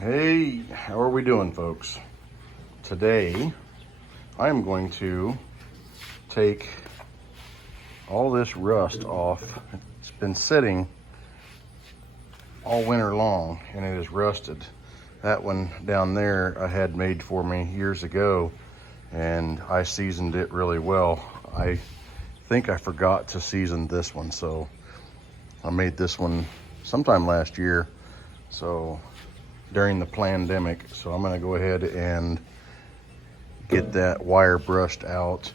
Hey, how are we doing, folks? Today, I am going to take all this rust off. It's been sitting all winter long and it is rusted. That one down there I had made for me years ago and I seasoned it really well. I think I forgot to season this one, so I made this one sometime last year, so during the pandemic. So I'm gonna go ahead and get that wire brushed out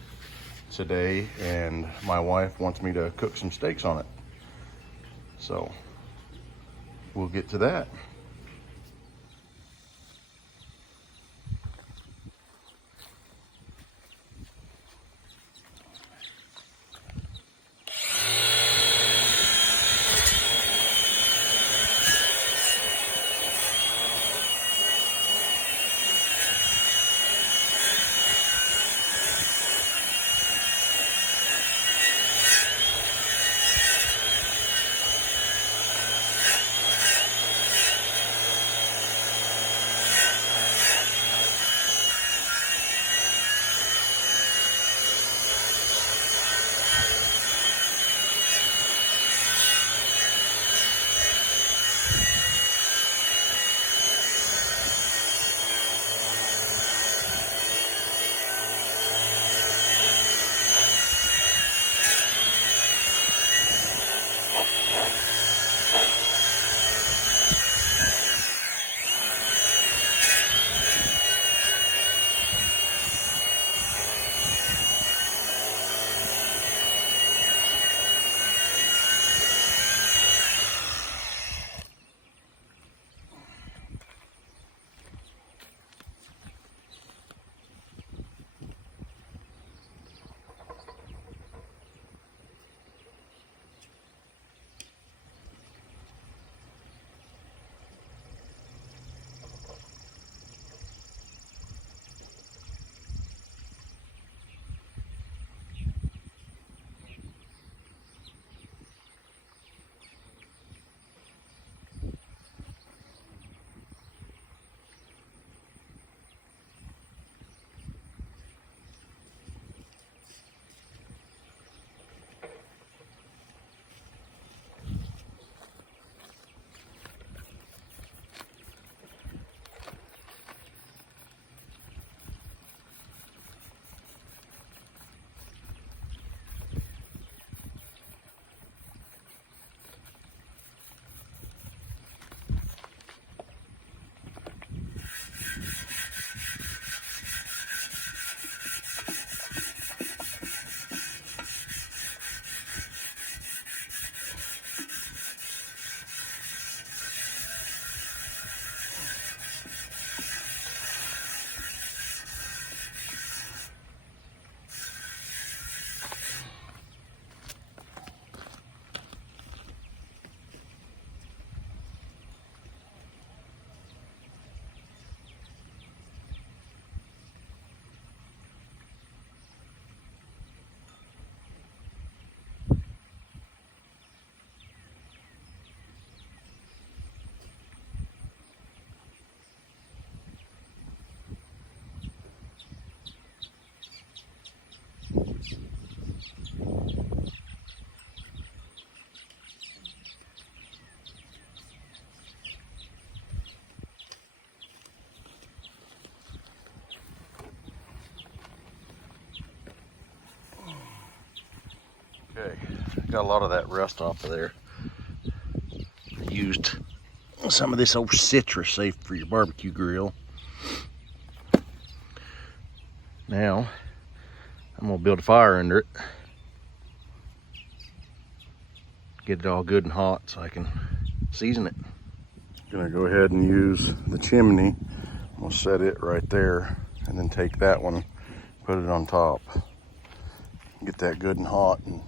today, and my wife wants me to cook some steaks on it. So we'll get to that. Okay, got a lot of that rust off of there. I used some of this old citrus, safe for your barbecue grill. Now, I'm gonna build a fire under it. Get it all good and hot so I can season it. Gonna go ahead and use the chimney. I'm gonna set it right there and then take that one, put it on top. Get that good and hot and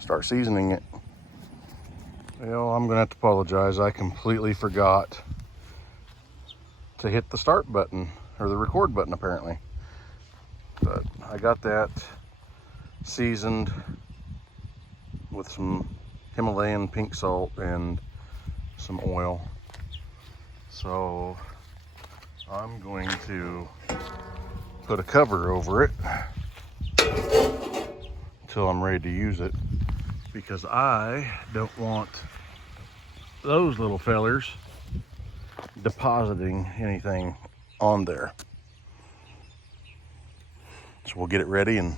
start seasoning it. Well, I'm gonna have to apologize. I completely forgot to hit the start button, or the record button apparently. But I got that seasoned with some Himalayan pink salt and some oil. So I'm going to put a cover over it until I'm ready to use it, because I don't want those little fellers depositing anything on there. So we'll get it ready and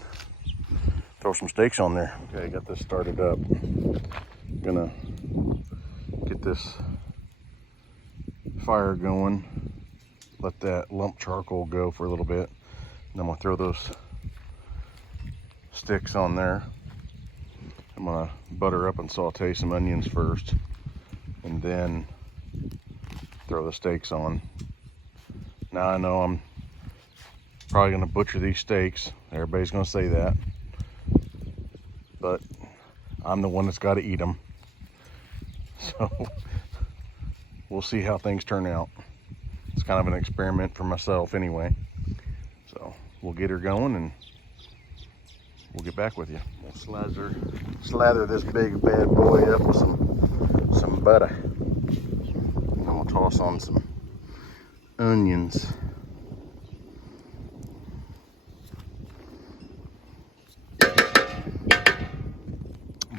throw some steaks on there. Okay, got this started up. Gonna get this fire going, let that lump charcoal go for a little bit, and I'm gonna throw those sticks on there. I'm gonna butter up and saute some onions first, and then throw the steaks on. Now I know I'm probably gonna butcher these steaks. Everybody's gonna say that, but I'm the one that's got to eat them. So we'll see how things turn out. It's kind of an experiment for myself anyway. So we'll get her going and we'll get back with you. We'll slather this big bad boy up with some butter. And then we'll toss on some onions.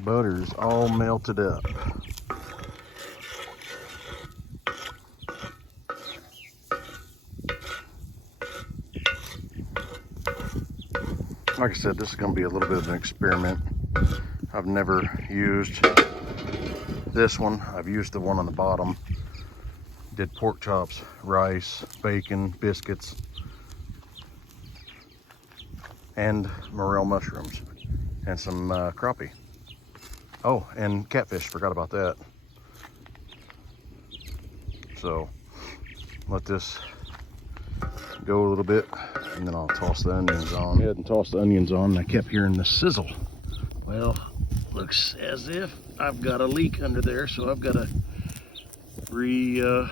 Butter's all melted up. Like I said, this is going to be a little bit of an experiment. I've never used this one. I've used the one on the bottom. Did pork chops, rice, bacon, biscuits, and morel mushrooms, and some crappie. Oh, and catfish, forgot about that. So let this go a little bit, and then I'll toss the onions on. Go ahead and toss the onions on, and I kept hearing the sizzle. Well, looks as if I've got a leak under there, so I've got to re-weld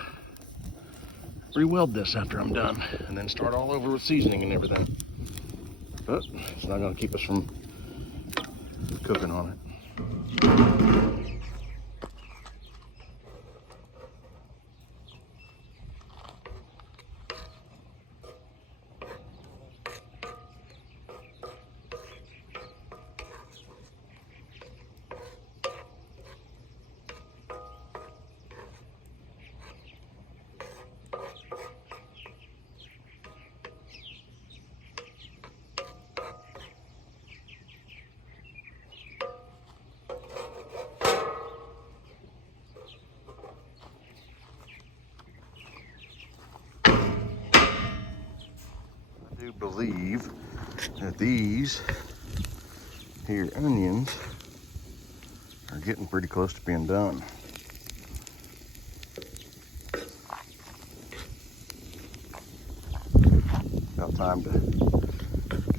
this after I'm done, and then start all over with seasoning and everything. But it's not going to keep us from cooking on it. I do believe that these here onions are getting pretty close to being done. About time to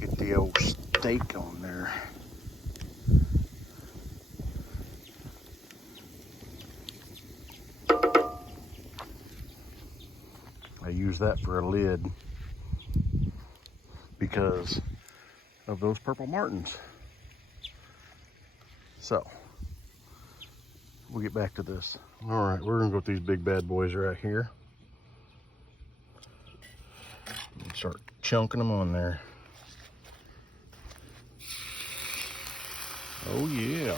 get the old steak on there. I use that for a lid because of those purple martins. So we'll get back to this. All right, we're gonna go with these big bad boys right here and start chunking them on there. Oh yeah.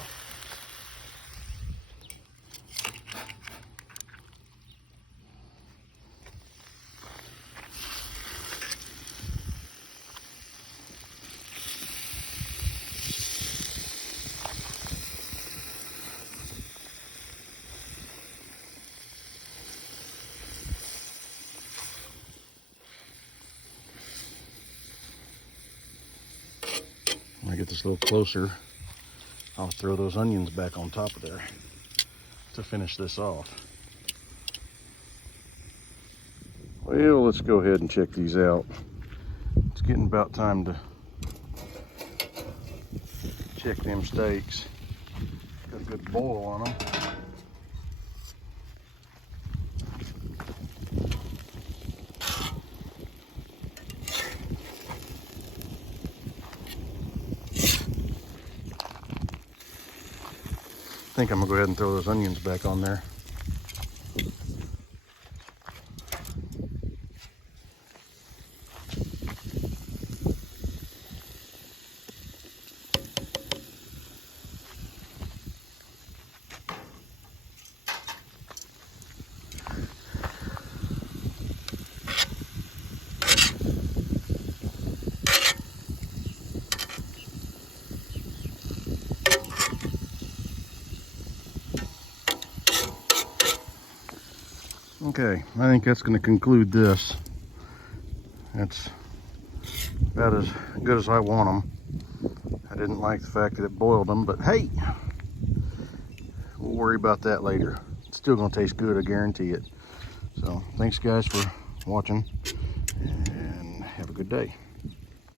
When I get this a little closer, I'll throw those onions back on top of there to finish this off. Well, let's go ahead and check these out. It's getting about time to check them steaks. Got a good boil on them. I think I'm gonna go ahead and throw those onions back on there. Okay, I think that's going to conclude this. That's about as good as I want them. I didn't like the fact that it boiled them, but hey, we'll worry about that later. It's still going to taste good, I guarantee it. So thanks guys for watching, and have a good day.